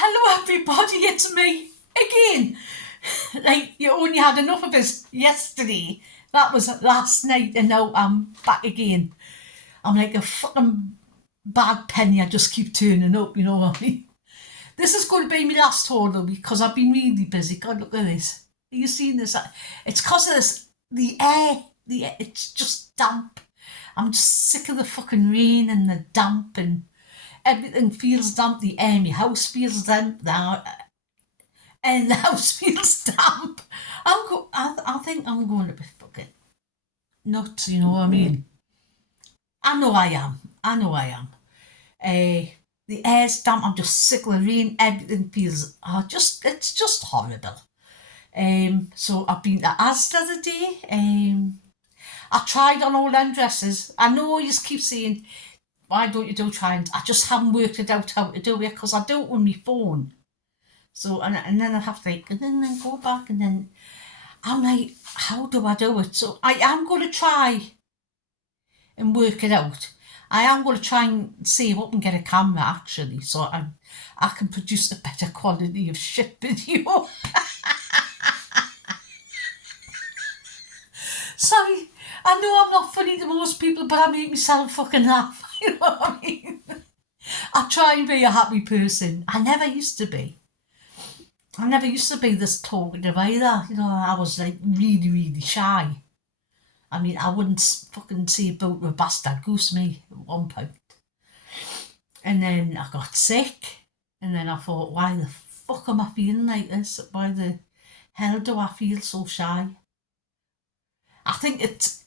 Hello everybody, it's me again. Like, you only had enough of us yesterday. That was last night and now I'm back again. I'm like a fucking bad penny, I just keep turning up, you know what I mean? This is going to be my last haul though because I've been really busy. God, look at this. Are you seeing this? It's because of this, the air, it's just damp. I'm just sick of the fucking rain and the damp and everything feels damp. The air in my house feels damp now, and the house feels damp. I think I'm going to be fucking nuts. You know what I mean? I know I am. I know I am. The air's damp. I'm just sick of the rain. Everything feels it's just horrible. So I've been to Asda today. I tried on all them dresses. I know you keep saying, why don't you do try and I just haven't worked it out how to do it because I do it with my phone. So and then I have to and then go back and then I'm like, how do I do it? So I am going to try and work it out. I am going to try and see if I can get a camera actually, so I can produce a better quality of shit video. Sorry, I know I'm not funny to most people, but I make myself fucking laugh. You know what I mean? I try and be a happy person. I never used to be. I never used to be this talkative either. You know, I was like really, really shy. I mean, I wouldn't fucking say about a bastard goose me at one point. And then I got sick. And then I thought, why the fuck am I feeling like this? Why the hell do I feel so shy? I think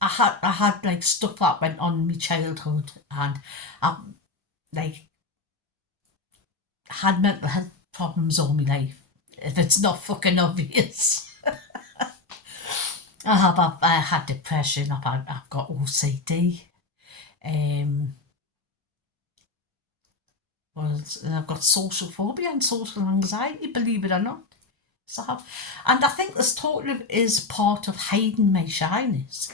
I had like stuff that went on in my childhood and I like had mental health problems all my life. If it's not fucking obvious. I've had depression, I've got OCD, I've got social phobia and social anxiety, believe it or not. So I have, and I think this totally is part of hiding my shyness.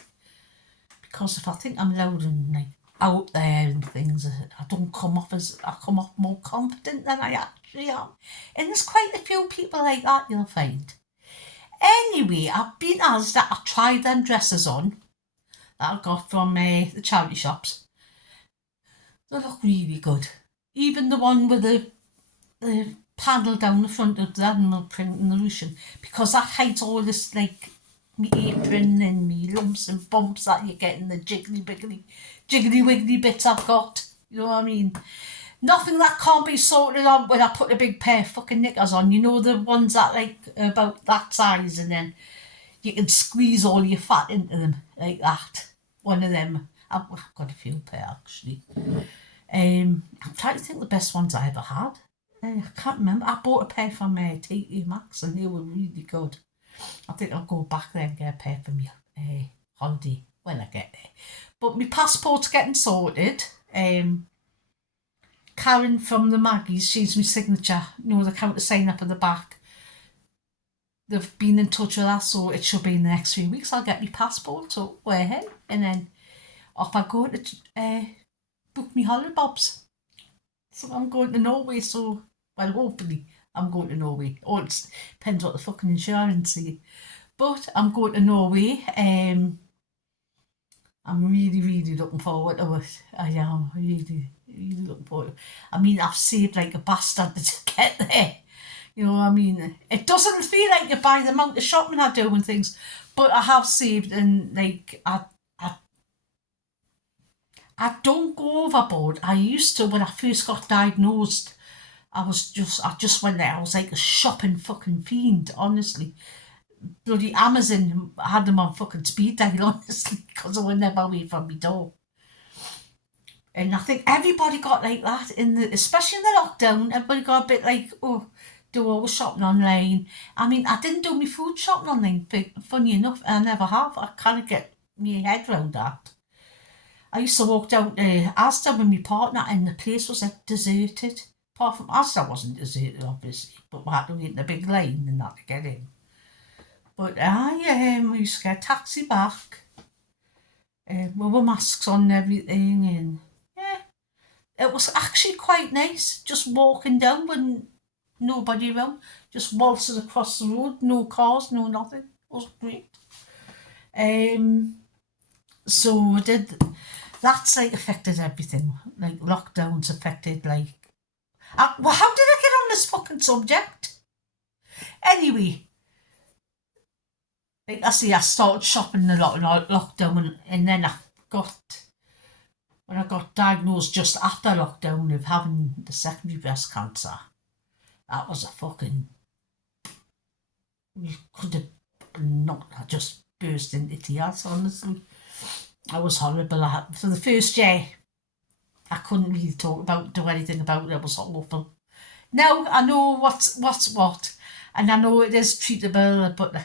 Because if I think I'm loud and like out there and things, I don't come off I come off more confident than I actually am. And there's quite a few people like that you'll find. Anyway, I've been Asda, I tried them dresses on that I got from the charity shops. They look really good. Even the one with the panel down the front of the animal print and the ruching, because that hides all this like me apron and me lumps and bumps that you get in the jiggly wiggly bits I've got. You know what I mean? Nothing that can't be sorted on when I put a big pair of fucking knickers on. You know, the ones that like about that size and then you can squeeze all your fat into them like that. One of them. I've got a few pair actually. I'm trying to think the best ones I ever had. I can't remember. I bought a pair from TT Maxx and they were really good. I think I'll go back there and get a pair for me holiday when I get there. But my passport's getting sorted. Karen from the Maggies, she's my signature. You know, the counter sign up at the back. They've been in touch with us, so it should be in the next few weeks. I'll get my passport, so we're ahead. And then off I go to book me holiday bobs. So I'm going to Norway, so, well, hopefully I'm going to Norway. Or it depends what the fucking insurance is. But I'm going to Norway. I'm really, really looking forward to it. I am really, really looking forward to it. I mean, I've saved like a bastard to get there. You know what I mean? It doesn't feel like it by the amount of shopping I do and things, but I have saved and like I don't go overboard. I used to when I first got diagnosed. I just went there. I was like a shopping fucking fiend, honestly. Bloody Amazon had them on fucking speed dial, honestly, because I would never away from my door. And I think everybody got like that especially in the lockdown. Everybody got a bit like, oh, do all the shopping online. I mean, I didn't do my food shopping online. Funny enough, I never have. I can't get my head around that. I used to walk down to Asda with my partner, and the place was like deserted. Apart from Asda wasn't deserted, obviously, but we had to wait in a big line and that to get in. But we used to get a taxi back with our masks on and everything, and yeah, it was actually quite nice just walking down when nobody around, just waltzing across the road, no cars, no nothing. It was great. So that's like affected everything. Like lockdowns affected well, how did I get on this fucking subject? Anyway, like I say, I started shopping a lot in lockdown, and then when I got diagnosed just after lockdown of having the secondary breast cancer, that was a fucking, you could have not, I just burst into tears, honestly. I was horrible. For the first year, I couldn't really do anything about it. It was awful. Now I know what's what, and I know it is treatable, but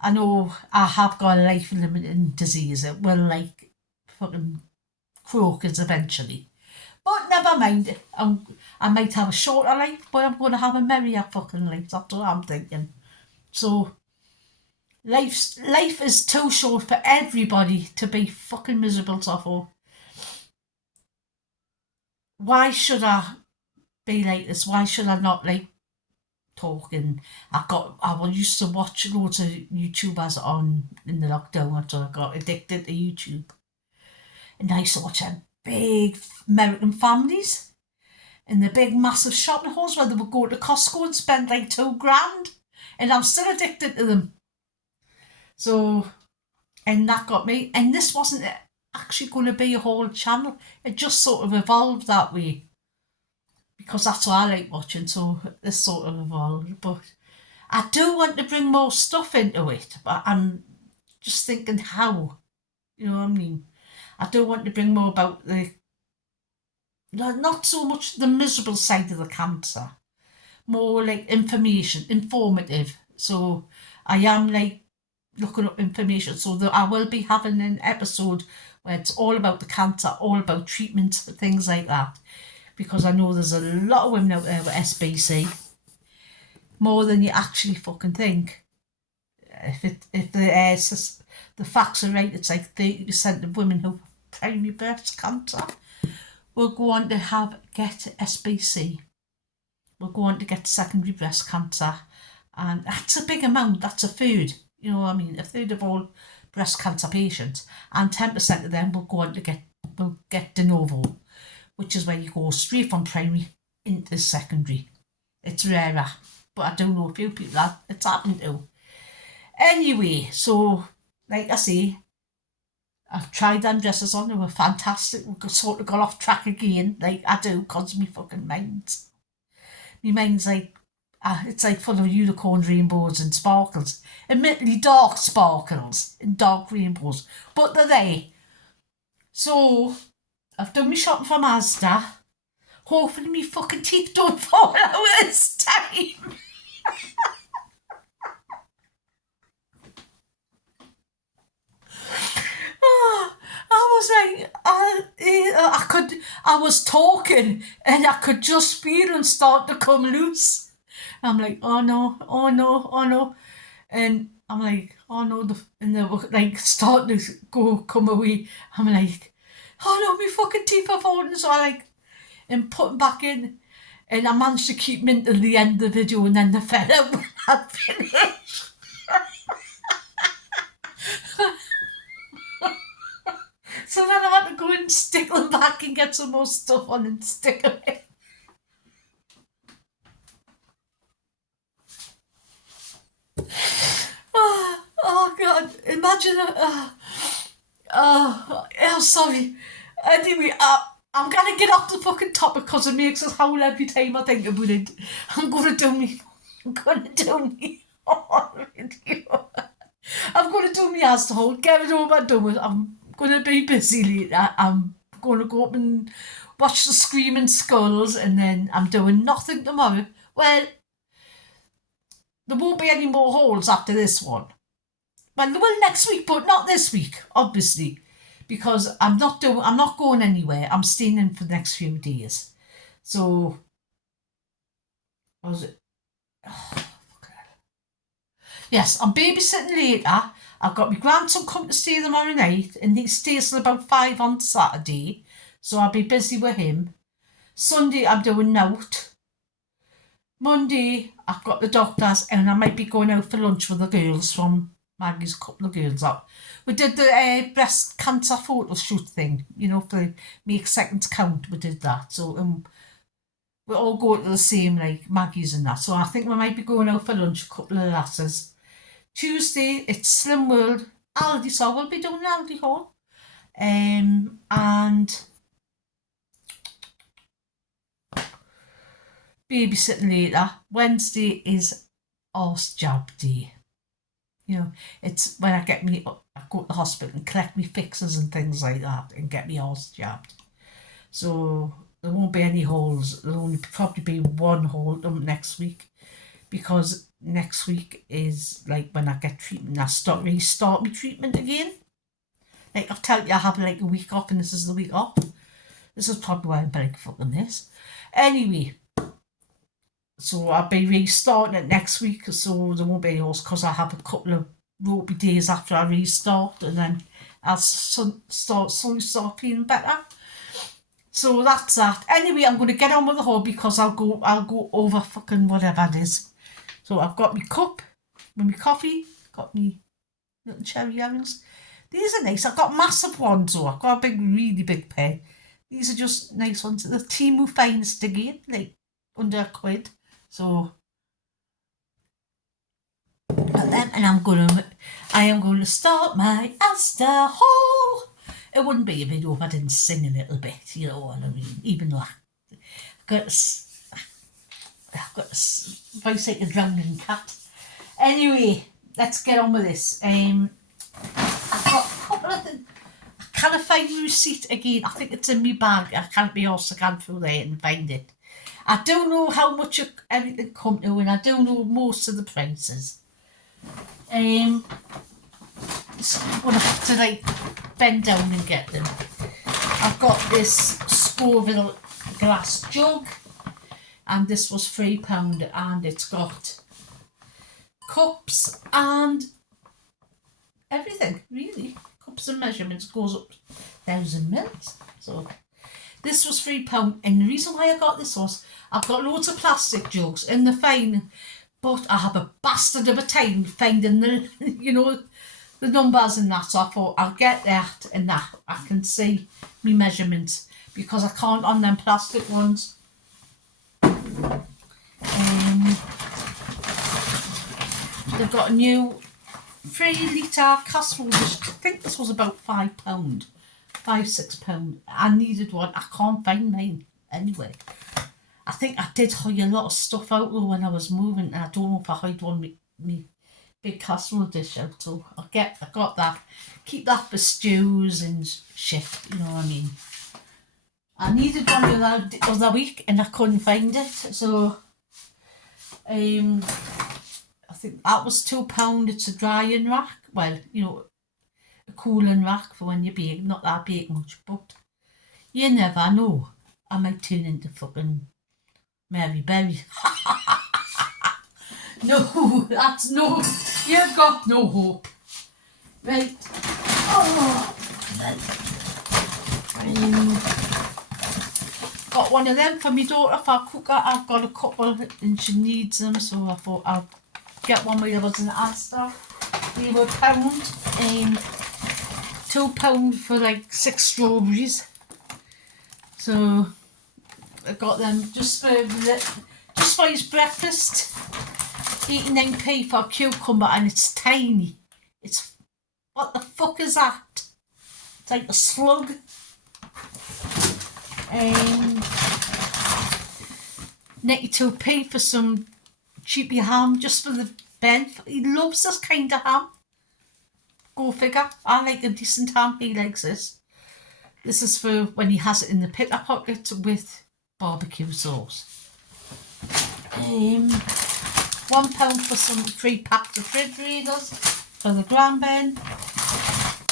I know I have got a life-limiting disease. It will like fucking croak us eventually. But never mind. I might have a shorter life, but I'm going to have a merrier fucking life. That's what I'm thinking. So life is too short for everybody to be fucking miserable, so why should I be like this? Why should I not like talking? I used to watch loads of YouTubers on in the lockdown after I got addicted to YouTube. And I used to watch them big American families in the big massive shopping halls where they would go to Costco and spend like $2,000. And I'm still addicted to them. So, and that got me. And this wasn't actually going to be a whole channel. It just sort of evolved that way. Because that's what I like watching. So this sort of evolved. But I do want to bring more stuff into it. But I'm just thinking how. You know what I mean? I do want to bring more about not so much the miserable side of the cancer. More like informative. So I am like looking up information, so that I will be having an episode where it's all about the cancer, all about treatments, things like that, because I know there's a lot of women out there with SBC, more than you actually fucking think. If the facts are right, it's like 30% of women who have primary breast cancer will go on to get SBC, will go on to get secondary breast cancer, and that's a big amount. That's a third. You know what I mean? A third of all breast cancer patients, and 10% of them will go on to get de novo, which is where you go straight from primary into secondary. It's rarer, but I do know a few people that it's happened to. Anyway, so like I say, I've tried them dresses on. They were fantastic. We sort of got off track again, like I do, because my mind's like, it's like full of unicorns, rainbows and sparkles. Admittedly dark sparkles and dark rainbows, but they're there. So I've done my shopping from Asda. Hopefully my fucking teeth don't fall out this time. I was talking and I could just feel them start to come loose. I'm like, oh no, oh no, oh no. And I'm like, oh no, and they were like starting to come away. I'm like, oh no, my fucking teeth are falling. So I like, and put them back in. And I managed to keep them until the end of the video, and then they fell out when I finished. So then I had to go and stick them back and get some more stuff on and stick them in. Oh God, imagine sorry. Anyway, I'm gonna get off the fucking topic because it makes us howl every time I think about it. I'm gonna do me video. I'm gonna do me ass to hold, get it over and done with. I'm gonna be busy later. I'm gonna go up and watch the Screaming Skulls, and then I'm doing nothing tomorrow. Well, there won't be any more hauls after this one. Well, there will next week, but not this week, obviously, because I'm not going anywhere. I'm staying in for the next few days. So, what was it? Yes, I'm babysitting later. I've got my grandson coming to stay tomorrow night, and he stays till about 5 on Saturday, so I'll be busy with him. Sunday I'm doing out. Monday, I've got the doctors, and I might be going out for lunch with the girls from Maggie's, couple of girls out. We did the breast cancer photo shoot thing, for Make Seconds Count. We did that. So we all go to the same, like Maggie's and that. So I think we might be going out for lunch, a couple of lasses. Tuesday, it's Slim World, Aldi, so we'll be doing Aldi haul. And babysitting later. Wednesday is horse jab day. It's when I go to the hospital and collect me fixes and things like that and get me horse jabbed. So there won't be any holes. There'll only probably be one hole next week, because next week is like when I get treatment. I restart my treatment again. Like I've told you, I have like a week off, and this is the week off. This is probably why I'm like fucking this. Anyway, so I'll be restarting it next week, so there won't be any horse, because I have a couple of ropey days after I restart, and then I'll slowly start feeling better. So that's that. Anyway, I'm going to get on with the haul, because I'll go over fucking whatever it is. So I've got my cup with my coffee, got me little cherry earrings. These are nice. I've got massive ones though. I've got a really big pair. These are just nice ones. The Temu Finest again, like under £1. So and I am going to start my Asda haul. It wouldn't be a video if I didn't sing a little bit, you know what I mean? Even though I've got a voice like a drowning cat. Anyway, let's get on with this. I've got a couple of things. I can't find the receipt again. I think it's in my bag. I can't be arsed to go through there and find it. I do know how much everything come to, and I do know most of the prices. So I'm gonna have to like bend down and get them. I've got this Scoville glass jug, and this was £3, and it's got cups and everything, really. Cups and measurements, goes up 1,000 mils. So this was £3, and the reason why I got this was I've got loads of plastic jugs and they're fine, but I have a bastard of a time finding the the numbers and that. So I thought I'll get that, and that I can see me measurements, because I can't on them plastic ones. They've got a new 3-litre casserole dish. I think this was about £5, £6. I needed one. I can't find mine anyway. I think I did hide a lot of stuff out though when I was moving, and I don't know if I hid one me big casserole dish out. So I got that. Keep that for stews and shit. You know what I mean? I needed one the other week and I couldn't find it. So I think that was £2. It's a drying rack. Well, a cooling rack for when you bake. Not that I bake much, but you never know. I might turn into fucking Mary Berry. No, that's no. You've got no hope. Right. Oh. Got one of them for my daughter for a cooker. I've got a couple and she needs them, so I thought I'll get one with others in Asda. They were £1. £2 for like 6 strawberries. So I got them just for his breakfast. 89p for a cucumber, and it's tiny. What the fuck is that? It's like a slug. 92p for some cheapy ham, just for the Ben. He loves this kind of ham. Go figure. I like a decent ham. He likes this. This is for when he has it in the pitter pocket with barbecue sauce. £1 for some 3-pack refrigerators for the grandben.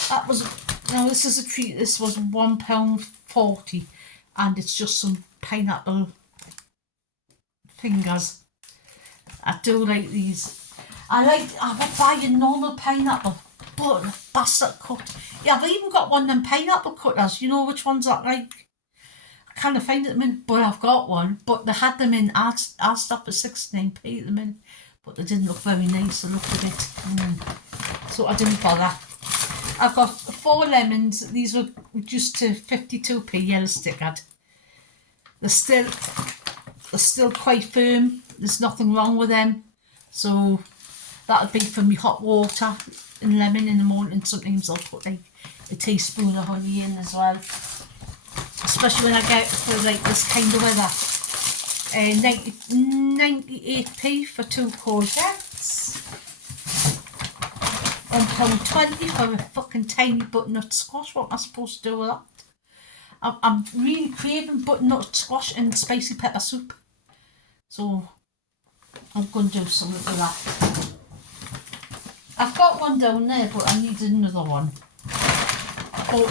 That was, this is a treat. This was £1.40, and it's just some pineapple fingers. I do like these. I would buy a normal pineapple, but bastard cut. Yeah, I've even got one of them pineapple cutters. You know which ones I like? I can't find it at the minute, but I've got one. But they had them in Asda for 69p at the minute, but they didn't look very nice. I looked a bit, so I didn't bother. I've got 4 lemons. These were reduced to 52p, yellow stickered. They're still quite firm. There's nothing wrong with them. So that'll be for me hot water and lemon in the morning. Sometimes I'll put like a teaspoon of honey in as well. Especially when I get for like this kind of weather. 98p for 2 courgettes. £1.20 for a fucking tiny butternut squash. What am I supposed to do with that? I'm really craving butternut squash and spicy pepper soup. So I'm going to do something with that. I've got one down there, but I need another one. But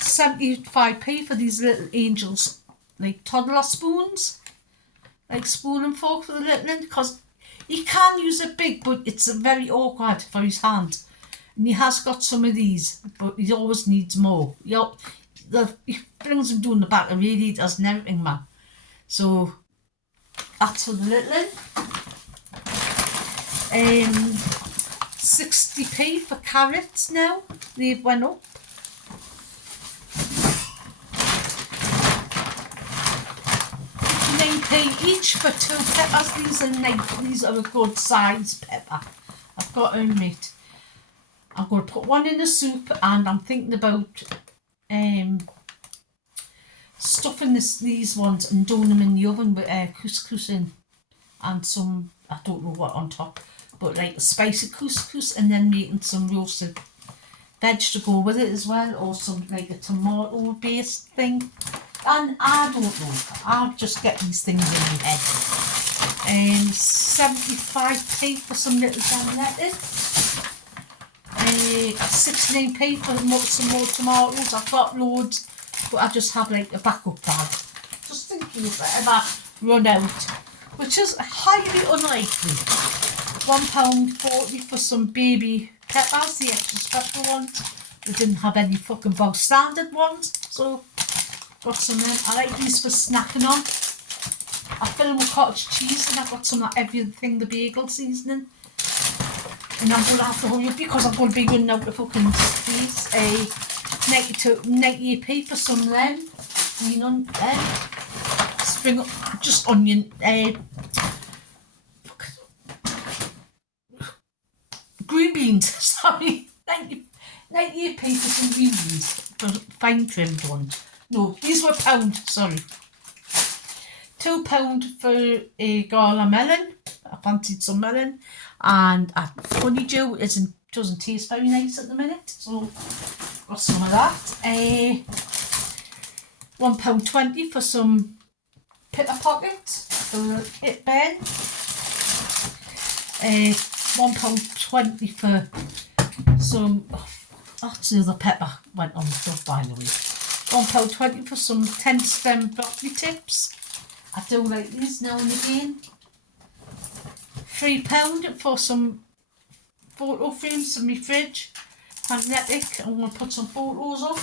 75p for these little angels, like toddler spoons, like spoon and fork for the little one, because he can use it big, but it's very awkward for his hand. And he has got some of these, but he always needs more. He brings them down the back of radiators and everything, man. So that's for the little one. 60p for carrots now. They've went up. Each for 2 peppers. These are a good size pepper. I've got to admit, I'm going to put one in the soup, and I'm thinking about stuffing these ones and doing them in the oven with couscous in and some, I don't know what on top, but like a spicy couscous, and then making some roasted veg to go with it as well, or some like a tomato based thing. And I don't know, I'll just get these things in my head. 75p for some little damn lettuce. 16p for some more tomatoes. I've got loads, but I just have like a backup bag, just in case I ever run out, which is highly unlikely. £1.40 for some baby peppers, the extra special ones. They didn't have any fucking bog standard ones, so got some of them. I like these for snacking on. I fill them with cottage cheese, and I've got some of everything, the bagel seasoning. And I'm going to have to hurry up because I'm going to be running out of fucking these. 98p for some lemon, green on spring, just onion, green beans, sorry, 98p for some green beans, for fine trimmed ones. No, these were £1, sorry. £2 for a gala melon. I fancied some melon. And a honeydew doesn't taste very nice at the minute, so got some of that. £1.20 for some pitter pockets for it Ben. £1.20 for some, that's the other pepper went on the stuff, by the way. £1.20 for some 10 stem broccoli tips. I do like these now and again. £3 for some photo frames for my fridge. Magnetic. I'm going to put some photos up.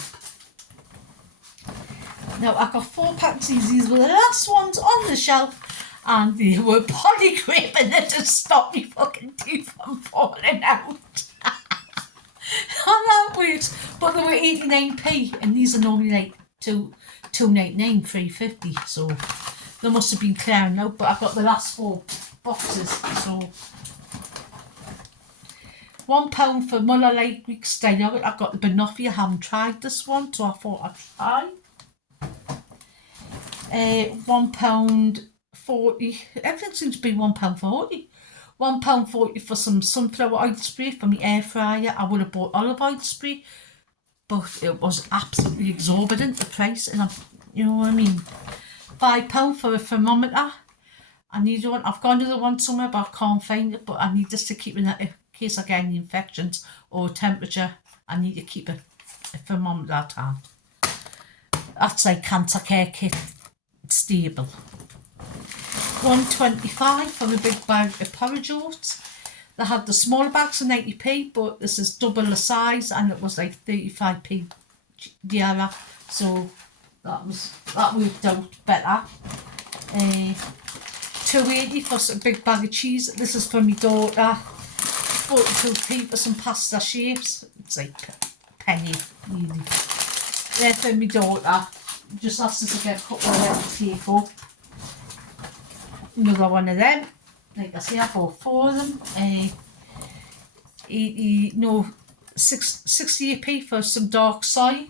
Now I've got 4 packs of these were the last ones on the shelf, and they were polycraping it to stop me fucking teeth from falling out. And that works. But they were 89p, and these are normally like £2.99, £3.50. So they must have been clearing out. But I've got the last 4 boxes. So £1 for Muller Light Greek style yogurt. I've got the banoffee. I haven't tried this one, so I thought I'd try. £1.40. Everything seems to be £1.40. £1.40 for some sunflower oil spray for my air fryer. I would have bought olive oil spray, but it was absolutely exorbitant, the price, and you know what I mean. £5 for a thermometer. I need one. I've got another one somewhere, but I can't find it. But I need this to keep in it in case I get any infections or temperature. I need to keep a thermometer at hand. That's like cancer care kit stable. £1.25 for a big bag of porridge oats. They had the smaller bags for 90p, but this is double the size, and it was like 35p dearer. So that worked out better. 2.80 for a big bag of cheese. This is for my daughter. 42p for some pasta shapes. It's like a penny, really. They're for my daughter. Just asked us to get a couple of them to take up. Another one of them. Like I say, I bought 4 of them. 68p for some dark soy.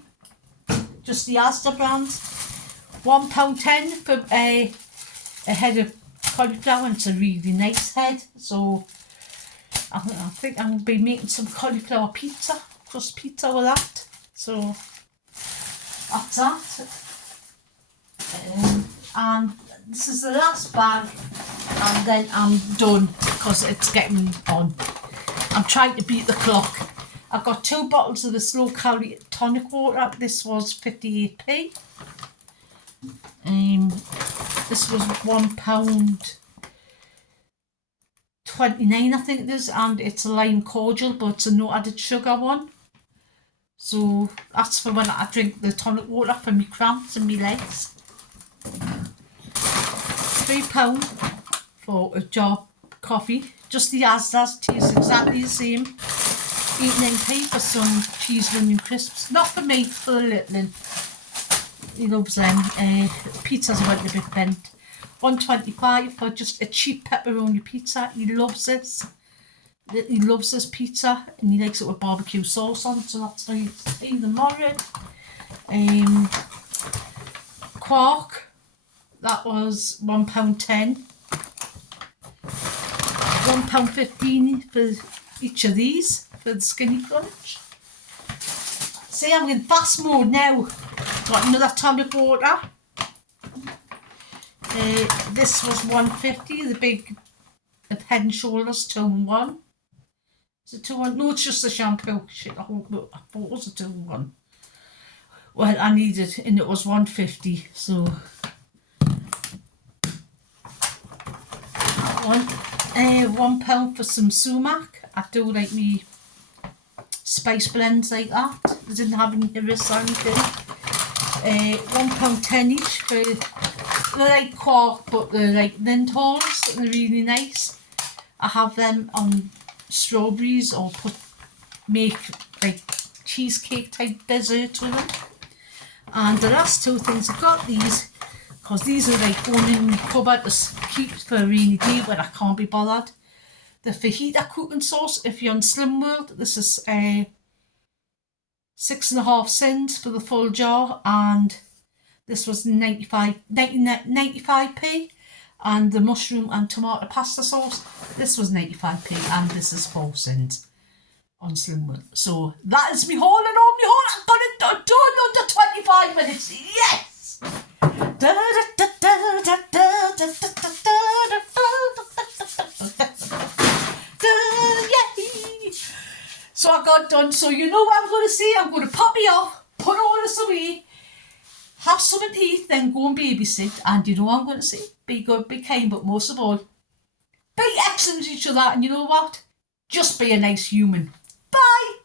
Just the Asda brand. £1.10 for a head of cauliflower, and it's a really nice head. So I think I'm going to be making some cauliflower pizza, crust pizza with that. So that's that. And this is the last bag, and then I'm done because it's getting on. I'm trying to beat the clock. I got 2 bottles of this low calorie tonic water. This was 58p. This was £1.29, I think it is, and it's a lime cordial, but it's a no added sugar one. So that's for when I drink the tonic water for my cramps and my legs. £3 for a jar of coffee. Just the Asda's, tastes exactly the same. 89p for some cheese onion crisps. Not for me, for the little one. He loves them. Pizzas went a bit bent. £1.25 for just a cheap pepperoni pizza. He loves this. He loves this pizza, and he likes it with barbecue sauce on, so that's nice. Even moderate. Quark, that was £1.10. £1.15 for each of these for the skinny crunch. See, I'm in fast mode now. Got another tonic water. This was £1.50, the big Head and Shoulders 2-in-1. Is it 2-in-1? No, it's just the shampoo. Shit, I thought it was a 2-in-1. Well, I needed, and it was £1.50, so £1 for some sumac. I do like me spice blends like that. They didn't have any risk or anything. £1.10 each for, they're like quark, but they're like Lindors, and they're really nice. I have them on strawberries, or make like cheesecake type desserts with them. And the last 2 things, I got these because these are like going in my cupboard to keep for a rainy day when I can't be bothered. The fajita cooking sauce, if you're on Slim World, this is 6.5 cents for the full jar, and this was 95p. And the mushroom and tomato pasta sauce, this was 95p, and this is 4 cents on Slim World. So that is me haul and all me haul. I got it done under 25 minutes. Yes! So I got done. So you know what I'm going to say? I'm going to pop me off, put all this away, have something to eat, then go and babysit. And you know what I'm going to say? Be good, be kind, but most of all, be excellent to each other. And you know what? Just be a nice human. Bye!